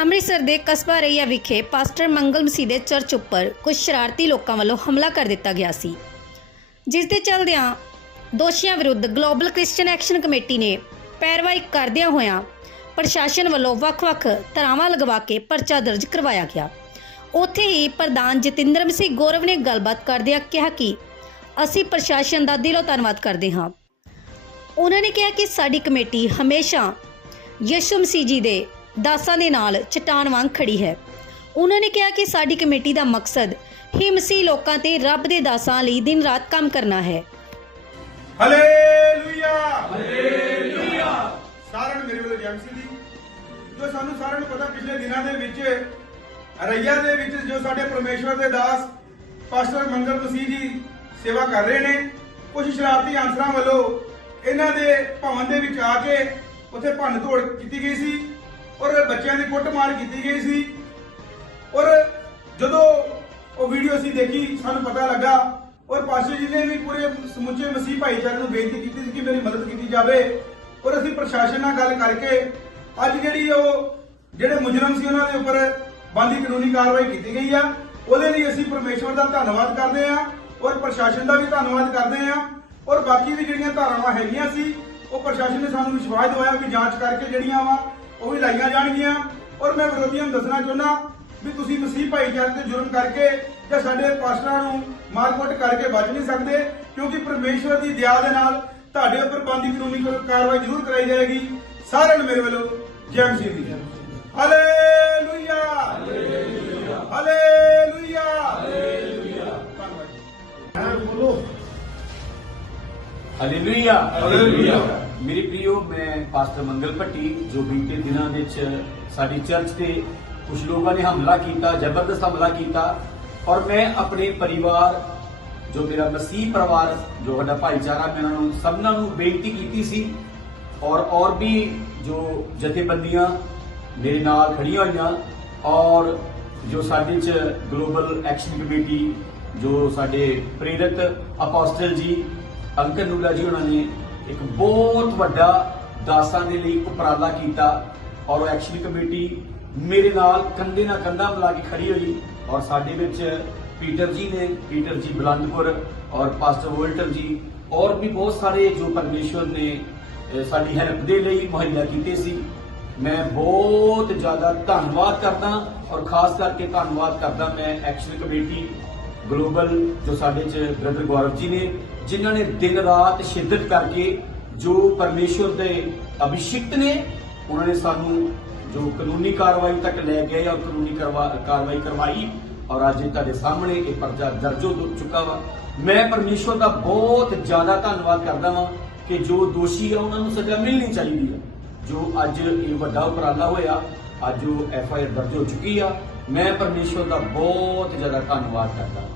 ਅੰਮ੍ਰਿਤਸਰ ਦੇ ਕਸਬਾ ਰਈਆ ਵਿਖੇ ਪਾਸਟਰ ਮੰਗਲ ਮਸੀਹ ਦੇ ਚਰਚ ਉੱਪਰ ਕੁਝ ਸ਼ਰਾਰਤੀ ਲੋਕਾਂ ਵੱਲੋਂ ਹਮਲਾ ਕਰ ਦਿੱਤਾ ਗਿਆ ਸੀ। ਜਿਸ ਦੇ ਚਲਦਿਆਂ ਦੋਸ਼ੀਆਂ ਵਿਰੁੱਧ ਗਲੋਬਲ ਕ੍ਰਿਸਚੀਅਨ ਐਕਸ਼ਨ ਕਮੇਟੀ ਨੇ ਪੈਰਵਾਈ ਕਰਦਿਆਂ ਹੋਇਆਂ ਪ੍ਰਸ਼ਾਸਨ ਵੱਲੋਂ ਵੱਖ-ਵੱਖ ਧਾਰਾਵਾਂ ਲਗਵਾ ਕੇ ਪਰਚਾ ਦਰਜ ਕਰਵਾਇਆ ਗਿਆ। ਉੱਥੇ ਹੀ ਪ੍ਰਧਾਨ ਜਤਿੰਦਰ ਮਸੀਹ ਗੌਰਵ ਨੇ ਗੱਲਬਾਤ ਕਰਦਿਆਂ ਕਿਹਾ ਕਿ ਅਸੀਂ ਪ੍ਰਸ਼ਾਸਨ ਦਾ ਦਿਲੋਂ ਧੰਨਵਾਦ ਕਰਦੇ ਹਾਂ। ਉਹਨਾਂ ਨੇ ਕਿਹਾ ਕਿ ਸਾਡੀ ਕਮੇਟੀ ਹਮੇਸ਼ਾ ਯਿਸੂ ਮਸੀਹ ਜੀ ਦੇ ਦਾਸਾਂ ਦੇ ਨਾਲ ਚਟਾਨ ਵਾਂਗ ਖੜੀ ਹੈ। ਉਹਨਾਂ ਨੇ ਕਿਹਾ ਕਿ ਸਾਡੀ ਕਮੇਟੀ ਦਾ ਮਕਸਦ ਹੀ ਮਸੀਹ ਲੋਕਾਂ ਤੇ ਰੱਬ ਦੇ ਦਾਸਾਂ ਲਈ ਦਿਨ ਰਾਤ ਕੰਮ ਕਰਨਾ ਹੈ। ਹਾਲੇਲੂਇਆ ਹਾਲੇਲੂਇਆ ਸਾਰਿਆਂ ਨੂੰ ਮੇਰੇ ਵੱਲੋਂ ਜੈ ਮਸੀਹ ਦੀ ਜੋ ਸਾਨੂੰ ਸਾਰਿਆਂ ਨੂੰ ਪਤਾ ਪਿਛਲੇ ਦਿਨਾਂ ਦੇ ਵਿੱਚ ਰਈਆ ਦੇ ਵਿੱਚ ਜੋ ਸਾਡੇ ਪਰਮੇਸ਼ਵਰ ਦੇ ਦਾਸ ਪਾਸਟਰ ਮੰਗਲ ਮਸੀਹ ਜੀ ਸੇਵਾ ਕਰ ਰਹੇ ਨੇ ਕੁਝ ਸ਼ਰਾਰਤੀ ਅਨਸਰਾਂ ਵੱਲੋਂ ਇਹਨਾਂ ਦੇ ਭਵਨ ਦੇ ਵਿੱਚ ਆ ਕੇ ਉੱਥੇ ਭੰਨ ਤੋੜ ਕੀਤੀ ਗਈ ਸੀ। ਔਰ ਬੱਚਿਆਂ ਦੀ ਕੁੱਟਮਾਰ ਕੀਤੀ ਗਈ ਸੀ। ਔਰ ਜਦੋਂ ਉਹ ਵੀਡੀਓ ਅਸੀਂ ਦੇਖੀ, ਸਾਨੂੰ ਪਤਾ ਲੱਗਾ, ਔਰ ਪਾਸੇ ਜੀ ਨੇ ਵੀ ਪੂਰੇ ਸਮੁੱਚੇ ਮਸੀਹ ਭਾਈਚਾਰੇ ਨੂੰ ਬੇਨਤੀ ਕੀਤੀ ਸੀ ਕਿ ਮੇਰੀ ਮਦਦ ਕੀਤੀ ਜਾਵੇ। ਔਰ ਅਸੀਂ ਪ੍ਰਸ਼ਾਸਨ ਨਾਲ ਗੱਲ ਕਰਕੇ ਅੱਜ ਜਿਹੜੀ ਉਹ ਜਿਹੜੇ ਮੁਜਰਮ ਸੀ, ਉਹਨਾਂ ਦੇ ਉੱਪਰ ਬੰਦੀ ਕਾਨੂੰਨੀ ਕਾਰਵਾਈ ਕੀਤੀ ਗਈ ਆ। ਉਹਦੇ ਲਈ ਅਸੀਂ ਪਰਮੇਸ਼ਵਰ ਦਾ ਧੰਨਵਾਦ ਕਰਦੇ ਆ, ਔਰ ਪ੍ਰਸ਼ਾਸਨ ਦਾ ਵੀ ਧੰਨਵਾਦ ਕਰਦੇ ਆ। ਔਰ ਬਾਕੀ ਵੀ ਜਿਹੜੀਆਂ ਧਾਰਾਵਾਂ ਹੈਗੀਆਂ ਸੀ, ਉਹ ਪ੍ਰਸ਼ਾਸਨ ਨੇ ਸਾਨੂੰ ਵਿਸ਼ਵਾਸ ਦਿਵਾਇਆ ਵੀ ਜਾਂਚ ਕਰਕੇ ਜਿਹੜੀਆਂ ਵਾ ਉਹ ਵੀ ਲਾਈਆਂ ਜਾਣਗੀਆਂ। ਔਰ ਮੈਂ ਵਿਰੋਧੀਆਂ ਨੂੰ ਦੱਸਣਾ ਚਾਹੁੰਦਾ ਵੀ ਤੁਸੀਂ ਮਸੀਹ ਭਾਈਚਾਰੇ ਤੇ ਜ਼ੁਲਮ ਕਰਕੇ ਜਾਂ ਸਾਡੇ ਪਾਸਟਰਾਂ ਨੂੰ ਮਾਰਕੁੱਟ ਕਰਕੇ ਬਚ ਨਹੀਂ ਸਕਦੇ ਕਿਉਂਕਿ ਪਰਮੇਸ਼ਵਰ ਦੀ ਦਇਆ ਦੇ ਨਾਲ ਤੁਹਾਡੇ ਉੱਪਰ ਬੰਦੀ ਕਾਨੂੰਨੀ ਕਾਰਵਾਈ ਜ਼ਰੂਰ ਕਰਾਈ ਜਾਏਗੀ। ਸਾਰਿਆਂ ਨੂੰ ਮੇਰੇ ਵੱਲੋਂ ਜੈ ਮਸੀਹ ਦੀ hallelujah hallelujah hallelujah hallelujah hallelujah. ਮੇਰੇ ਪ੍ਰਿਯੋ ਮੈਂ ਪਾਸਟਰ ਮੰਗਲ ਭੱਟੀ ਜੋ ਬੀਤੇ ਦਿਨਾਂ ਵਿੱਚ ਸਾਡੀ ਚਰਚ ਤੇ ਕੁਝ ਲੋਕਾਂ ਨੇ ਹਮਲਾ ਕੀਤਾ ਜ਼ਬਰਦਸਤ ਹਮਲਾ ਕੀਤਾ ਔਰ ਮੈਂ ਆਪਣੇ ਪਰਿਵਾਰ ਜੋ ਮੇਰਾ ਮਸੀਹ ਪਰਿਵਾਰ ਜੋ ਸਾਡਾ ਭਾਈਚਾਰਾ ਮੈਂ ਉਹਨਾਂ ਨੂੰ ਸਭਨਾਂ ਨੂੰ ਬੇਨਤੀ ਕੀਤੀ ਸੀ ਔਰ ਔਰ ਵੀ ਜੋ ਜਥੇਬੰਦੀਆਂ ਮੇਰੇ ਨਾਲ ਖੜੀਆਂ ਹੋਈਆਂ ਔਰ ਜੋ ਸਾਡੇ ਚ ਗਲੋਬਲ ਐਕਸ਼ਨ ਕਮੇਟੀ ਜੋ ਸਾਡੇ ਪ੍ਰੇਰਿਤ ਅਪੋਸਟਲ ਜੀ ਅੰਕਲ ਨੂਲਾ ਜੀ ਉਹਨਾਂ ਨੇ ਇੱਕ ਬਹੁਤ ਵੱਡਾ ਦਾਸਾਂ ਦੇ ਲਈ ਉਪਰਾਲਾ ਕੀਤਾ ਔਰ ਉਹ ਐਕਸ਼ਨ ਕਮੇਟੀ ਮੇਰੇ ਨਾਲ ਕੰਧੇ ਨਾਲ ਕੰਧਾ ਮਿਲਾ ਕੇ ਖੜੀ ਹੋਈ ਔਰ ਸਾਡੇ ਵਿੱਚ ਪੀਟਰ ਜੀ ਨੇ, ਪੀਟਰ ਜੀ ਬਲੰਦਪੁਰ ਔਰ ਪਾਸਟਰ ਵੋਲਟਰ ਜੀ ਔਰ ਵੀ ਬਹੁਤ ਸਾਰੇ ਜੋ ਪਰਮੇਸ਼ਵਰ ਨੇ ਸਾਡੀ ਹੈਲਪ ਦੇ ਲਈ ਮੁਹੱਈਆ ਕੀਤੇ ਸੀ। ਮੈਂ ਬਹੁਤ ਜ਼ਿਆਦਾ ਧੰਨਵਾਦ ਕਰਦਾ ਔਰ ਖਾਸ ਕਰਕੇ ਧੰਨਵਾਦ ਕਰਦਾ ਮੈਂ ਐਕਸ਼ਨ ਕਮੇਟੀ ਗਲੋਬਲ ਜੋ ਸਾਡੇ ਚ ਬ੍ਰਦਰ ਗੌਰਵ ਜੀ ਨੇ, ਜਿਨ੍ਹਾਂ ਨੇ ਦਿਨ ਰਾਤ ਸ਼ਿੱਦਤ ਕਰਕੇ ਜੋ ਪਰਮੇਸ਼ਵਰ ਦੇ ਅਭਿਸ਼ਿਕਤ ਨੇ, ਉਹਨਾਂ ਨੇ ਸਾਨੂੰ ਜੋ ਕਾਨੂੰਨੀ ਕਾਰਵਾਈ ਤੱਕ ਲੈ ਗਏ ਔਰ ਕਾਨੂੰਨੀ ਕਰਵਾ- ਕਾਰਵਾਈ ਕਰਵਾਈ ਔਰ ਅੱਜ ਇਹ ਤੁਹਾਡੇ ਸਾਹਮਣੇ ਇਹ ਪਰਚਾ ਦਰਜ ਹੋ ਚੁੱਕਾ ਵਾ। ਮੈਂ ਪਰਮੇਸ਼ਵਰ ਦਾ ਬਹੁਤ ਜ਼ਿਆਦਾ ਧੰਨਵਾਦ ਕਰਦਾ ਵਾਂ ਕਿ ਜੋ ਦੋਸ਼ੀ ਆ, ਉਹਨਾਂ ਨੂੰ ਸਜ਼ਾ ਮਿਲਣੀ ਚਾਹੀਦੀ ਹੈ ਜੋ ਅੱਜ ਇਹ ਵੱਡਾ ਉਪਰਾਲਾ ਹੋਇਆ, ਅੱਜ ਉਹ ਐਫ ਆਈ ਆਰ ਦਰਜ ਹੋ ਚੁੱਕੀ ਆ। ਮੈਂ ਪਰਮੇਸ਼ਵਰ ਦਾ ਬਹੁਤ ਜ਼ਿਆਦਾ ਧੰਨਵਾਦ ਕਰਦਾ ਹਾਂ